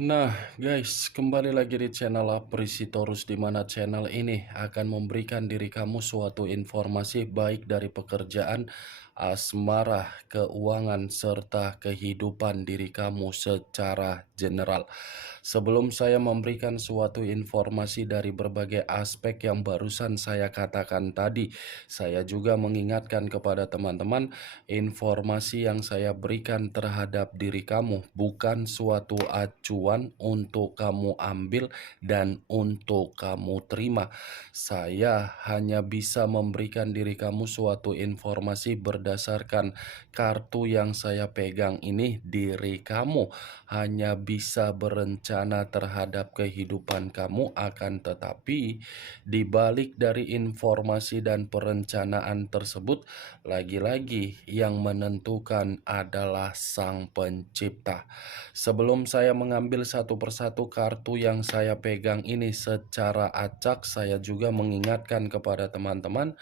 Nah, guys, kembali lagi di channel Aprisitorus, di mana channel ini akan memberikan diri kamu suatu informasi baik dari pekerjaan, asmara, keuangan, serta kehidupan diri kamu secara general. Sebelum saya memberikan suatu informasi dari berbagai aspek yang barusan saya katakan tadi, saya juga mengingatkan kepada teman-teman, informasi yang saya berikan terhadap diri kamu bukan suatu acuan untuk kamu ambil dan untuk kamu terima. Saya hanya bisa memberikan diri kamu suatu informasi berdasarkan kartu yang saya pegang ini. Diri kamu hanya bisa berencana terhadap kehidupan kamu, akan tetapi di balik dari informasi dan perencanaan tersebut, lagi-lagi yang menentukan adalah Sang Pencipta. Sebelum saya mengambil satu persatu kartu yang saya pegang ini secara acak, saya juga mengingatkan kepada teman-teman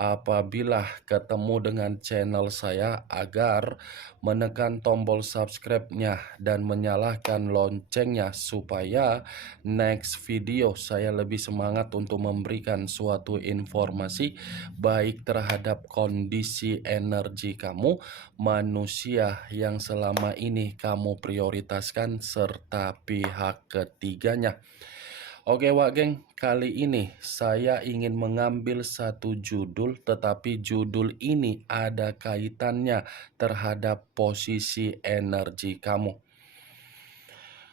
apabila ketemu dengan channel saya agar menekan tombol subscribe-nya dan menyalakan loncengnya supaya next video saya lebih semangat untuk memberikan suatu informasi baik terhadap kondisi energi kamu, manusia yang selama ini kamu prioritaskan, serta pihak ketiganya. Oke Wak Geng, kali ini saya ingin mengambil satu judul, tetapi judul ini ada kaitannya terhadap posisi energi kamu.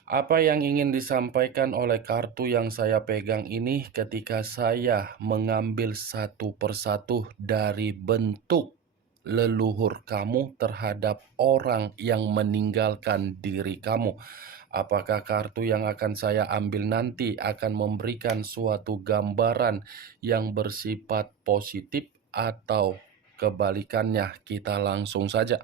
Apa yang ingin disampaikan oleh kartu yang saya pegang ini ketika saya mengambil satu persatu dari bentuk leluhur kamu terhadap orang yang meninggalkan diri kamu? Apakah kartu yang akan saya ambil nanti akan memberikan suatu gambaran yang bersifat positif atau kebalikannya? Kita langsung saja.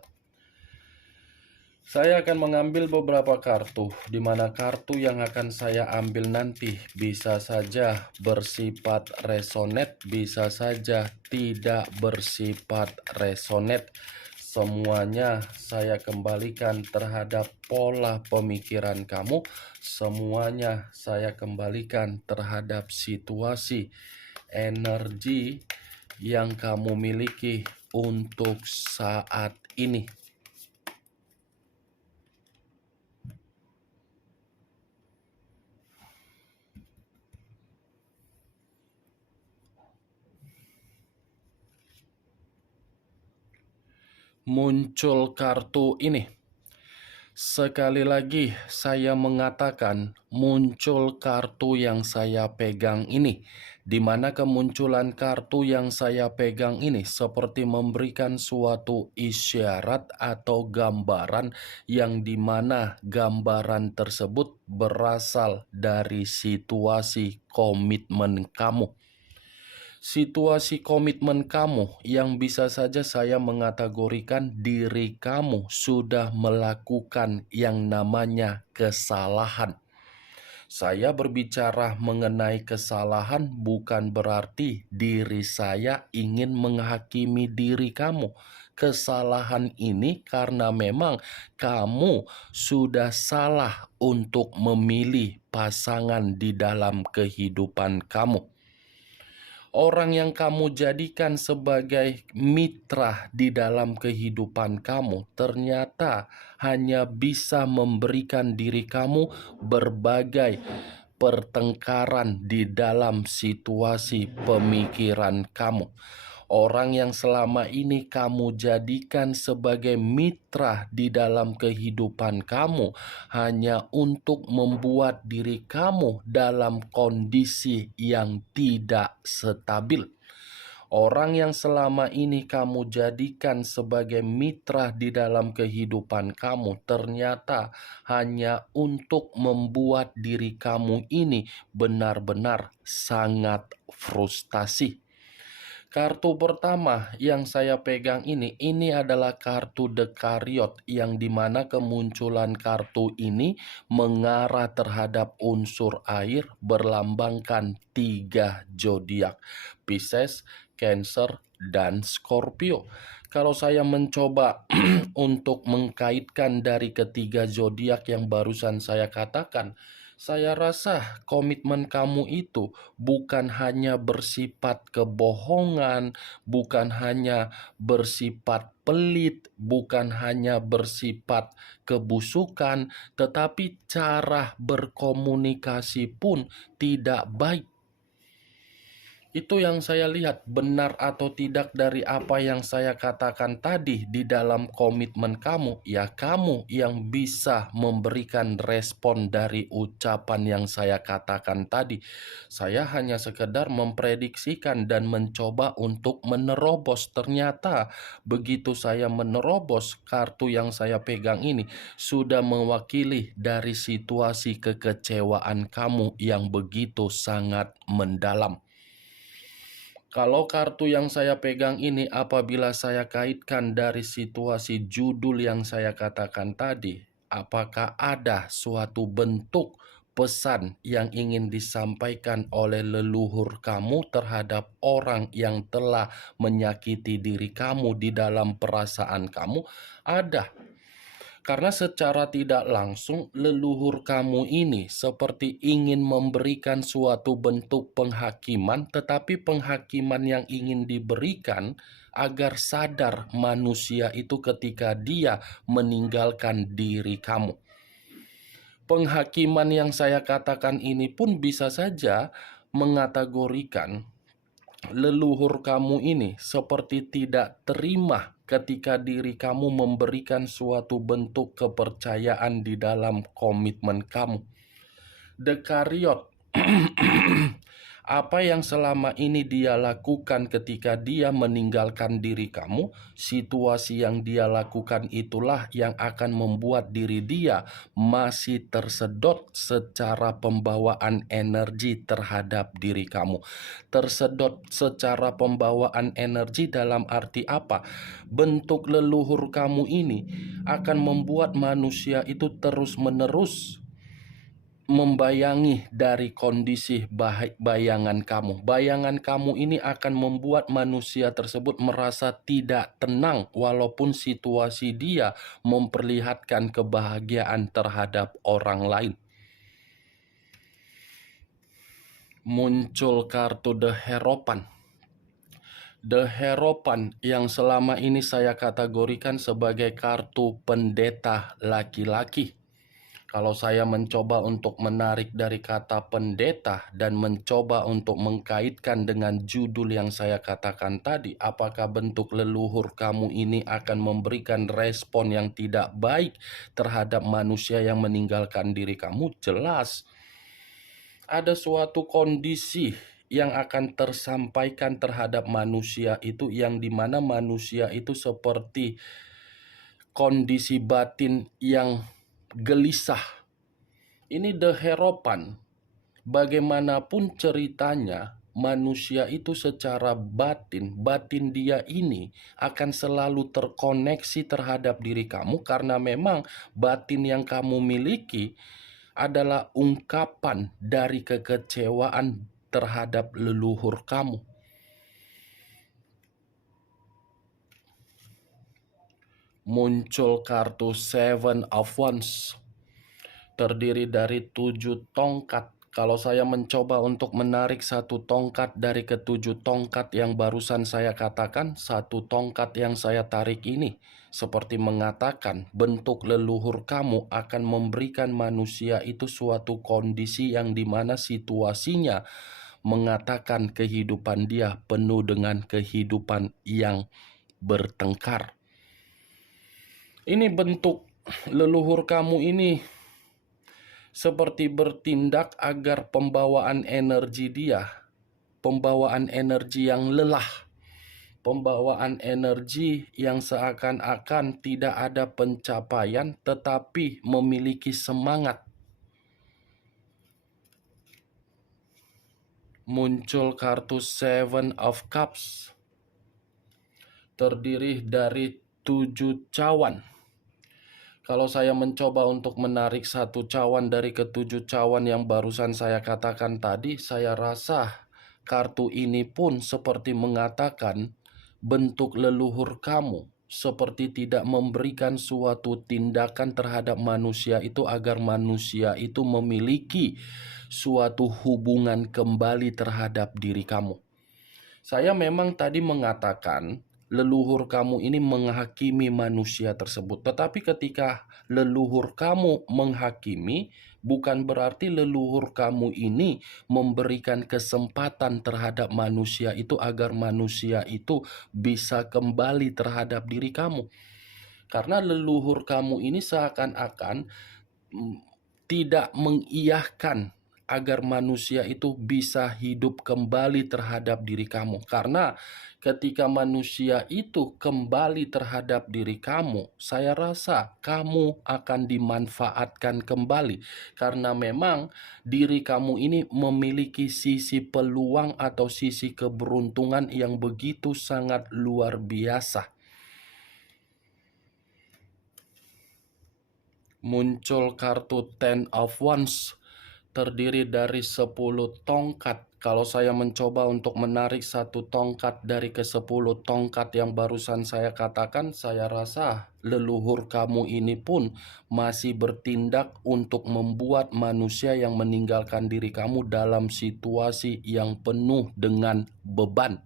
Saya akan mengambil beberapa kartu, di mana kartu yang akan saya ambil nanti bisa saja bersifat resonate, bisa saja tidak bersifat resonate. Semuanya saya kembalikan terhadap pola pemikiran kamu, semuanya saya kembalikan terhadap situasi energi yang kamu miliki untuk saat ini. Muncul kartu ini. Sekali lagi saya mengatakan muncul kartu yang saya pegang ini, di mana kemunculan kartu yang saya pegang ini seperti memberikan suatu isyarat atau gambaran yang dimana gambaran tersebut berasal dari situasi komitmen kamu. Situasi komitmen kamu yang bisa saja saya mengategorikan diri kamu sudah melakukan yang namanya kesalahan. Saya berbicara mengenai kesalahan bukan berarti diri saya ingin menghakimi diri kamu. Kesalahan ini karena memang kamu sudah salah untuk memilih pasangan di dalam kehidupan kamu. Orang yang kamu jadikan sebagai mitra di dalam kehidupan kamu ternyata hanya bisa memberikan diri kamu berbagai pertengkaran di dalam situasi pemikiran kamu. Orang yang selama ini kamu jadikan sebagai mitra di dalam kehidupan kamu hanya untuk membuat diri kamu dalam kondisi yang tidak stabil. Orang yang selama ini kamu jadikan sebagai mitra di dalam kehidupan kamu ternyata hanya untuk membuat diri kamu ini benar-benar sangat frustasi. Kartu pertama yang saya pegang ini adalah kartu The Chariot, yang dimana kemunculan kartu ini mengarah terhadap unsur air berlambangkan 3 zodiak: Pisces, Cancer, dan Scorpio. Kalau saya mencoba untuk mengkaitkan dari ketiga zodiak yang barusan saya katakan, saya rasa komitmen kamu itu bukan hanya bersifat kebohongan, bukan hanya bersifat pelit, bukan hanya bersifat kebusukan, tetapi cara berkomunikasi pun tidak baik. Itu yang saya lihat, benar atau tidak dari apa yang saya katakan tadi di dalam komitmen kamu, ya kamu yang bisa memberikan respon dari ucapan yang saya katakan tadi. Saya hanya sekedar memprediksikan dan mencoba untuk menerobos. Ternyata begitu saya menerobos, kartu yang saya pegang ini sudah mewakili dari situasi kekecewaan kamu yang begitu sangat mendalam. Kalau kartu yang saya pegang ini, apabila saya kaitkan dari situasi judul yang saya katakan tadi, apakah ada suatu bentuk pesan yang ingin disampaikan oleh leluhur kamu terhadap orang yang telah menyakiti diri kamu di dalam perasaan kamu? Ada. Karena secara tidak langsung leluhur kamu ini seperti ingin memberikan suatu bentuk penghakiman, tetapi penghakiman yang ingin diberikan agar sadar manusia itu ketika dia meninggalkan diri kamu. Penghakiman yang saya katakan ini pun bisa saja mengategorikan leluhur kamu ini seperti tidak terima ketika diri kamu memberikan suatu bentuk kepercayaan di dalam komitmen kamu. Dekariot apa yang selama ini dia lakukan ketika dia meninggalkan diri kamu, situasi yang dia lakukan itulah yang akan membuat diri dia masih tersedot secara pembawaan energi terhadap diri kamu. Tersedot secara pembawaan energi dalam arti apa? Bentuk leluhur kamu ini akan membuat manusia itu terus-menerus membayangi dari kondisi bayangan kamu. Bayangan kamu ini akan membuat manusia tersebut merasa tidak tenang walaupun situasi dia memperlihatkan kebahagiaan terhadap orang lain. Muncul kartu The Hierophant. The Hierophant yang selama ini saya kategorikan sebagai kartu pendeta laki-laki. Kalau saya mencoba untuk menarik dari kata pendeta dan mencoba untuk mengkaitkan dengan judul yang saya katakan tadi, apakah bentuk leluhur kamu ini akan memberikan respon yang tidak baik terhadap manusia yang meninggalkan diri kamu? Jelas. Ada suatu kondisi yang akan tersampaikan terhadap manusia itu yang dimana manusia itu seperti kondisi batin yang gelisah. Ini The Hierophant. Bagaimanapun ceritanya, manusia itu secara batin dia ini akan selalu terkoneksi terhadap diri kamu karena memang batin yang kamu miliki adalah ungkapan dari kekecewaan terhadap leluhur kamu. Muncul kartu Seven of Wands, terdiri dari 7 tongkat. Kalau saya mencoba untuk menarik satu tongkat dari ketujuh tongkat yang barusan saya katakan, satu tongkat yang saya tarik ini seperti mengatakan bentuk leluhur kamu akan memberikan manusia itu suatu kondisi yang dimana situasinya mengatakan kehidupan dia penuh dengan kehidupan yang bertengkar. Ini bentuk leluhur kamu ini seperti bertindak agar pembawaan energi dia, pembawaan energi yang lelah, pembawaan energi yang seakan-akan tidak ada pencapaian tetapi memiliki semangat. Muncul kartu Seven of Cups, terdiri dari 7 cawan. Kalau saya mencoba untuk menarik satu cawan dari ketujuh cawan yang barusan saya katakan tadi, saya rasa Kartu ini pun seperti mengatakan bentuk leluhur kamu seperti tidak memberikan suatu tindakan terhadap manusia itu agar manusia itu memiliki suatu hubungan kembali terhadap diri kamu. Saya memang tadi mengatakan leluhur kamu ini menghakimi manusia tersebut, tetapi ketika leluhur kamu menghakimi, bukan berarti leluhur kamu ini memberikan kesempatan terhadap manusia itu agar manusia itu bisa kembali terhadap diri kamu. Karena leluhur kamu ini seakan-akan mm, tidak mengiyahkan agar manusia itu bisa hidup kembali terhadap diri kamu. Karena ketika manusia itu kembali terhadap diri kamu, saya rasa kamu akan dimanfaatkan kembali. Karena memang diri kamu ini memiliki sisi peluang atau sisi keberuntungan yang begitu sangat luar biasa. Muncul kartu Ten of Wands, terdiri dari 10 tongkat. Kalau saya mencoba untuk menarik satu tongkat dari ke-10 tongkat yang barusan saya katakan, saya rasa leluhur kamu ini pun masih bertindak untuk membuat manusia yang meninggalkan diri kamu dalam situasi yang penuh dengan beban.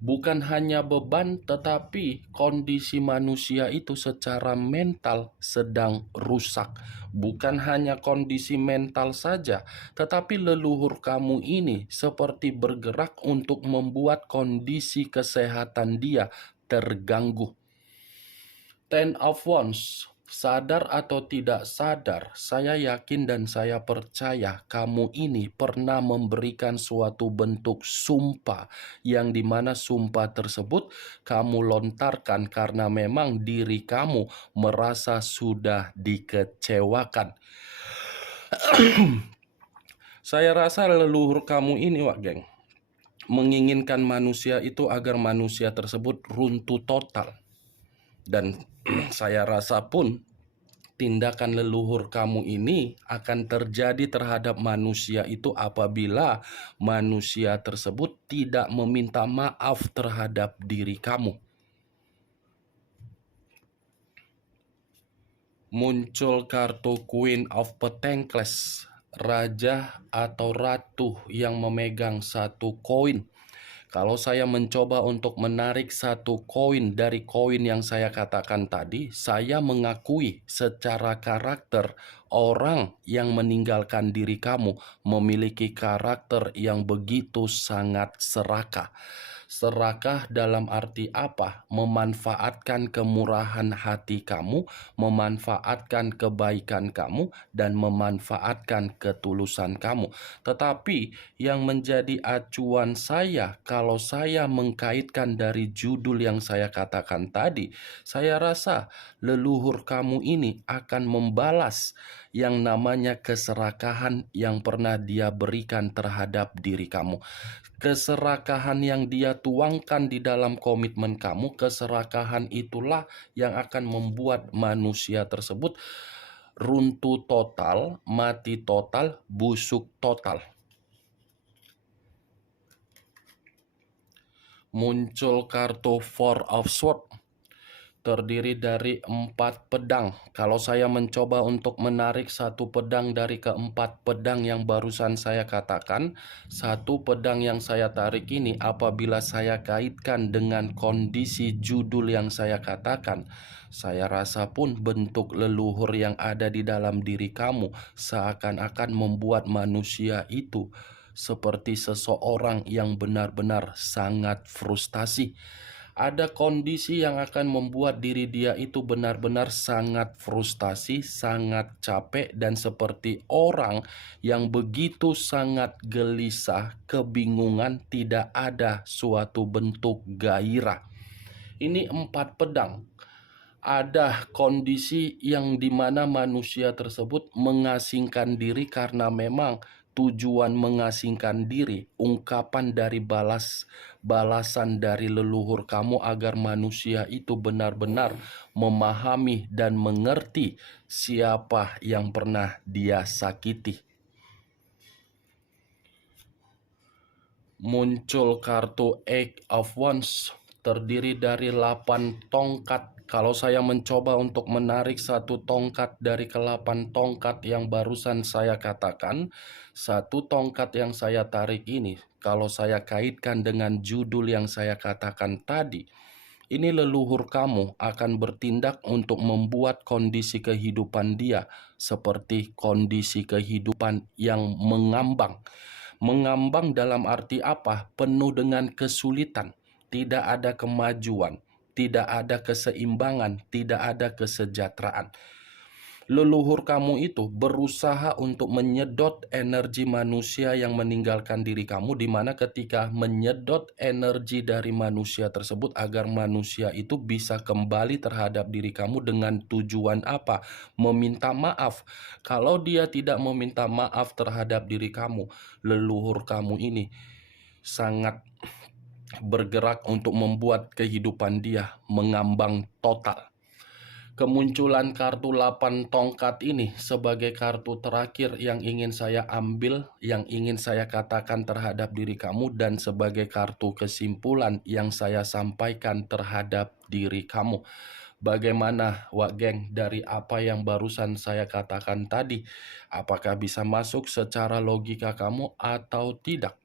Bukan hanya beban, tetapi kondisi manusia itu secara mental sedang rusak. Bukan hanya kondisi mental saja, tetapi leluhur kamu ini seperti bergerak untuk membuat kondisi kesehatan dia terganggu. Ten of Wands, sadar atau tidak sadar, saya yakin dan saya percaya kamu ini pernah memberikan suatu bentuk sumpah yang dimana sumpah tersebut kamu lontarkan karena memang diri kamu merasa sudah dikecewakan. Saya rasa leluhur kamu ini, Wak Geng, menginginkan manusia itu agar manusia tersebut runtuh total. Dan saya rasa pun tindakan leluhur kamu ini akan terjadi terhadap manusia itu apabila manusia tersebut tidak meminta maaf terhadap diri kamu. Muncul kartu Queen of Pentacles, raja atau ratu yang memegang satu koin. Kalau saya mencoba untuk menarik satu koin dari koin yang saya katakan tadi, saya mengakui secara karakter orang yang meninggalkan diri kamu memiliki karakter yang begitu sangat serakah. Serakah dalam arti apa? Memanfaatkan kemurahan hati kamu, memanfaatkan kebaikan kamu, dan memanfaatkan ketulusan kamu. Tetapi yang menjadi acuan saya, kalau saya mengkaitkan dari judul yang saya katakan tadi, saya rasa leluhur kamu ini akan membalas yang namanya keserakahan yang pernah dia berikan terhadap diri kamu. Keserakahan yang dia tuangkan di dalam komitmen kamu, keserakahan itulah yang akan membuat manusia tersebut runtuh total, mati total, busuk total. Muncul kartu Four of Swords, terdiri dari 4 pedang. Kalau saya mencoba untuk menarik satu pedang dari keempat pedang yang barusan saya katakan, satu pedang yang saya tarik ini apabila saya kaitkan dengan kondisi judul yang saya katakan, saya rasa pun bentuk leluhur yang ada di dalam diri kamu seakan-akan membuat manusia itu seperti seseorang yang benar-benar sangat frustasi. Ada kondisi yang akan membuat diri dia itu benar-benar sangat frustasi, sangat capek, dan seperti orang yang begitu sangat gelisah, kebingungan, tidak ada suatu bentuk gairah. Ini 4 pedang. Ada kondisi yang dimana manusia tersebut mengasingkan diri karena memang tujuan mengasingkan diri, ungkapan dari balasan dari leluhur kamu agar manusia itu benar-benar memahami dan mengerti siapa yang pernah dia sakiti. muncul kartu Eight of Wands, terdiri dari 8 tongkat. Kalau saya mencoba untuk menarik satu tongkat dari ke-8 tongkat yang barusan saya katakan, satu tongkat yang saya tarik ini, kalau saya kaitkan dengan judul yang saya katakan tadi, ini leluhur kamu akan bertindak untuk membuat kondisi kehidupan dia seperti kondisi kehidupan yang mengambang. Mengambang dalam arti apa? Penuh dengan kesulitan, tidak ada kemajuan, tidak ada keseimbangan, tidak ada kesejahteraan. Leluhur kamu itu berusaha untuk menyedot energi manusia yang meninggalkan diri kamu, di mana ketika menyedot energi dari manusia tersebut agar manusia itu bisa kembali terhadap diri kamu dengan tujuan apa? Meminta maaf. Kalau dia tidak meminta maaf terhadap diri kamu, leluhur kamu ini sangat bergerak untuk membuat kehidupan dia mengambang total. Kemunculan kartu 8 tongkat ini sebagai kartu terakhir yang ingin saya ambil, yang ingin saya katakan terhadap diri kamu, dan sebagai kartu kesimpulan yang saya sampaikan terhadap diri kamu. Bagaimana, Wak Geng, dari apa yang barusan saya katakan tadi? Apakah bisa masuk secara logika kamu atau tidak?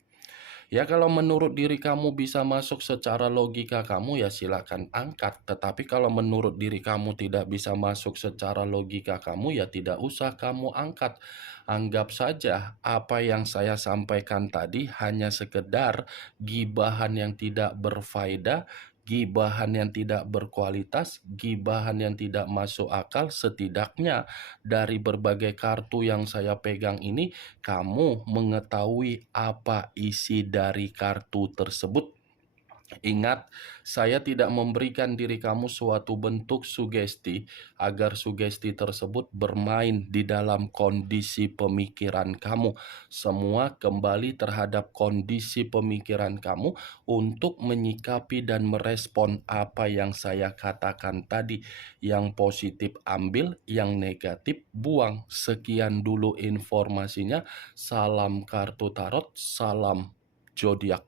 Ya, kalau menurut diri kamu bisa masuk secara logika kamu, ya silakan angkat. Tetapi kalau menurut diri kamu tidak bisa masuk secara logika kamu, ya tidak usah kamu angkat. Anggap saja apa yang saya sampaikan tadi hanya sekedar gibahan yang tidak berfaedah, gibahan yang tidak berkualitas, gibahan yang tidak masuk akal. Setidaknya dari berbagai kartu yang saya pegang ini, kamu mengetahui apa isi dari kartu tersebut. Ingat, saya tidak memberikan diri kamu suatu bentuk sugesti agar sugesti tersebut bermain di dalam kondisi pemikiran kamu. Semua kembali terhadap kondisi pemikiran kamu untuk menyikapi dan merespon apa yang saya katakan tadi. Yang positif ambil, yang negatif buang. Sekian dulu informasinya. Salam kartu tarot, salam zodiak.